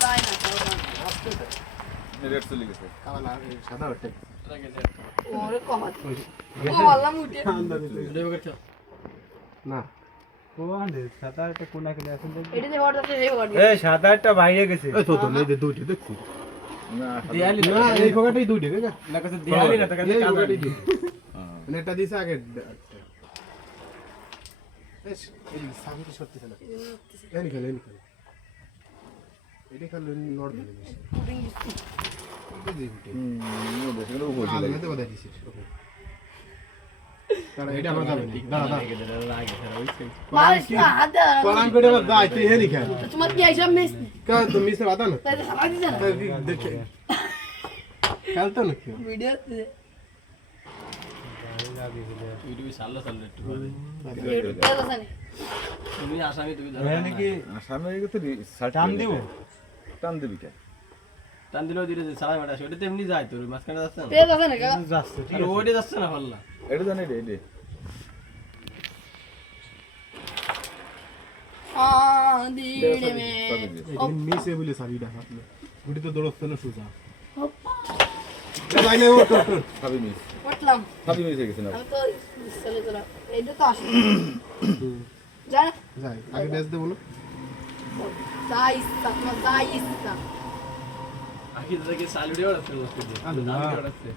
যাই না রেড চলে গেছে কালা সাদা ওটা ওরে কমাত কমালাম উঠে না কোয়ান্ডে সাতারটা কোনা কেটে আসেন এটা যে ওটা সেই ওটা এই সাতারটা বাইরে গেছে এই তো নেই দুইটা দেখছি না দেয়ালি না এই ফোকাটাই দুইটা ঠিক আছে না কাছে দেয়ালি না তাকে এই কাদা ফোকাটাই দুইটা মানে এটা দিছে আগে এস এই সাবিতে সত্যি না এনি খেলে এটা খেলে নড় দিলে বেশি এটা দিয়ে উঠে দেখেন ও বলছিল আলাদা বাদা দিছে তারা এটা আমরা যাবে দাঁড়া মারিস না হাত দে কলাম করে দাই তুই হেনি খেল তোমার কি আইসব মিস কা তুমি মিছে বাদা না তাই সারা দিছ না দেখে খেলতো না কি ভিডিও ইউটিউবে সাল্লা সাল্লা একটু তুমি আসামি তুমি ধরো হ্যাঁ নাকি সামনে গেছে টান দিব টান দিবি কে টান দিলেও দিলে যে সালাই মাটা ওটা তেমনি যায় তোর মাঝখানে যাচ্ছে না তেজ আছে না কা যাচ্ছে ঠিক আর ওইটা যাচ্ছে না পাল্লা এটা জানি রে দিড়ে মে এই মিছে বলে সাবিটা হাতলে গুটি তো দৌড়তে না সুজা যাই না ওঠ খাবি মিস উঠলাম খাবি মিস হয়ে গেছে না আমি তো চলে চলে এইটা তো আসে যা যাই আগে ড্যাশ দেবো না যাই ইচ্ছা আখি থেকে সালুড়ে ওড়াচ্ছে আল্লাহ। ওড়াচ্ছে